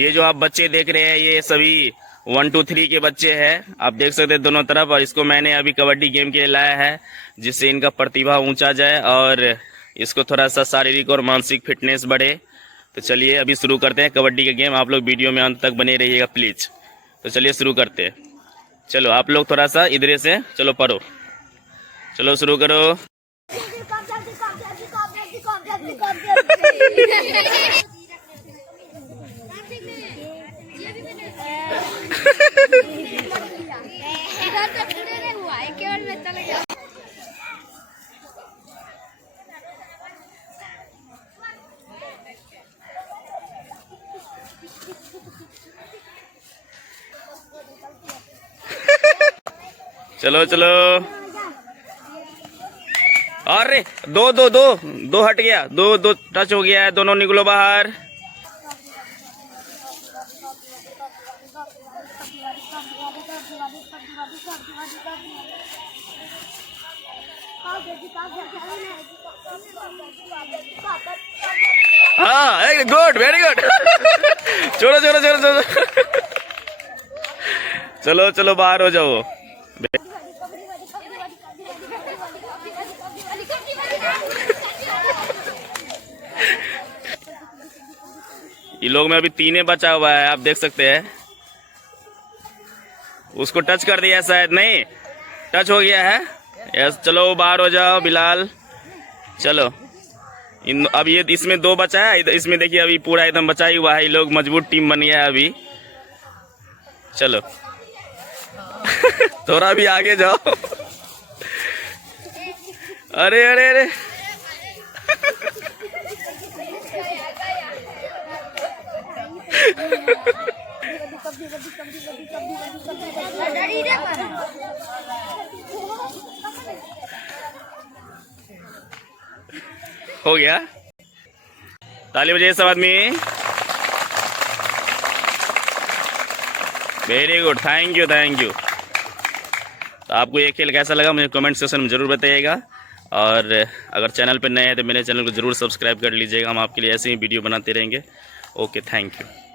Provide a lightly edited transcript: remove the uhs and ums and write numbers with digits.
ये जो आप बच्चे देख रहे हैं ये सभी 1 2 3 के बच्चे हैं, आप देख सकते हैं दोनों तरफ। और इसको मैंने अभी कबड्डी गेम के लिए लाया है जिससे इनका प्रतिभा ऊंचा जाए और इसको थोड़ा सा शारीरिक और मानसिक फिटनेस बढ़े। तो चलिए अभी शुरू करते हैं कबड्डी का गेम। आप लोग वीडियो में अंत तक बने रहिएगा प्लीज। तो चलिए शुरू करते हैं। चलो आप लोग थोड़ा सा इधर से चलो पढ़ो, चलो शुरू करो। चलो चलो, अरे दो दो दो दो हट गया, दो दो टच हो गया है, दोनों निकलो बाहर। हाँ गुड, वेरी गुड। चलो चलो चलो चलो चलो चलो बाहर हो जाओ। ये लोग में अभी 3 बचा हुआ है, आप देख सकते हैं। उसको टच कर दिया शायद, नहीं टच हो गया है। यस चलो बाहर हो जाओ बिलाल। चलो अब ये इसमें 2 बचा है, इसमें देखिए अभी पूरा एकदम बचा ही हुआ है। ये लोग मजबूत टीम बन गया है अभी। चलो थोड़ा भी आगे जाओ। अरे अरे अरे हो गया। ताली बजाइए सब आदमी। Very good, thank you thank you. तो आपको ये खेल कैसा लगा मुझे कमेंट सेक्शन में ज़रूर बताइएगा। और अगर चैनल पर नए हैं तो मेरे चैनल को ज़रूर सब्सक्राइब कर लीजिएगा। हम आपके लिए ऐसे ही वीडियो बनाते रहेंगे। Okay, thank you.